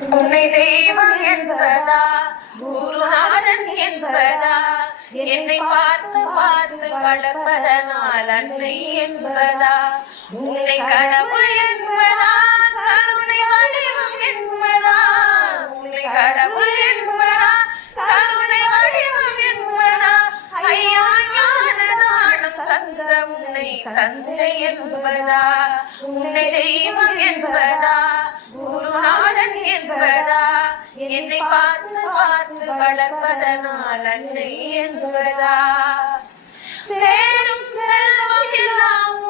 உன்னை தெய்வம் என்பதா, குருநாதன் என்பதா, என்னை பார்த்து பார்த்து வளர்ப்பதனால் அன்னை என்பதா, உன்னை கடவுள் என்பதா, கருணை வடிவம் என்பதா, உன்னை கடவுள் என்பதா, கருணை வடிவம் என்பதா, ஐயா ஞானதானம் தந்த உன்னை தந்தை என்பதா, உன்னை தெய்வம் என்பதா, குருநாதன் என்பதா, என்னை பார்த்து பார்த்து வளர்ப்பதனால் அன்னை என்பதா, சேரும் செல்வம் எல்லாம்